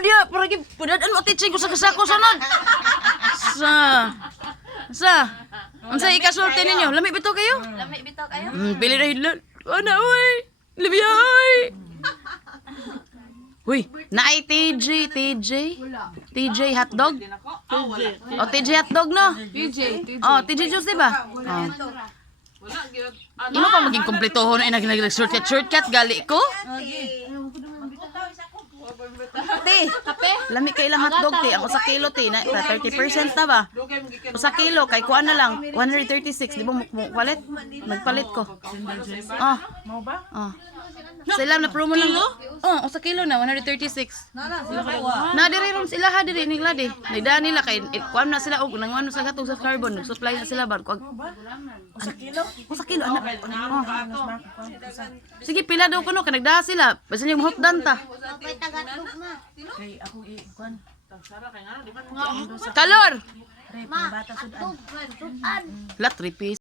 dia, para pudadaan mo teaching ko sa kasako sunod. Sa. Unsa ikasulti ninyo? Lami bitaw kayo? Lami bitaw kayo. Pili na hidlat. Ana oy. Libiyay. Uy, naay TJ hotdog? O TJ hotdog no? Oh, TJ juice diba? Oh. Imo pa maging kompletohon na shortcut gali ko? Te, kape? Lami ka ilang hotdog te. Ako sa kilo te, na 30% na ba? O sa kilo kay kuan na lang 136, di ba mo palit? Nagpalit ko. Oh. Mau ba? Oh. Sila na promo lang. Oh, sa kilo na 136. Na diri ron sila ha diri nila di. Nagdaan nila kay kuan na sila og nang ano sa gatong sa carbon, nag-supply na sila ba kuag. Sa kilo? O sa kilo anak. Oh. Sige pila daw kuno kay nagdaa sila. Basta yung hotdan ta. Kapay tagatog ma. Kay ako i-kuan. Kalor. Pre, bata sudan. Atog, tutan. Lat 3 piece.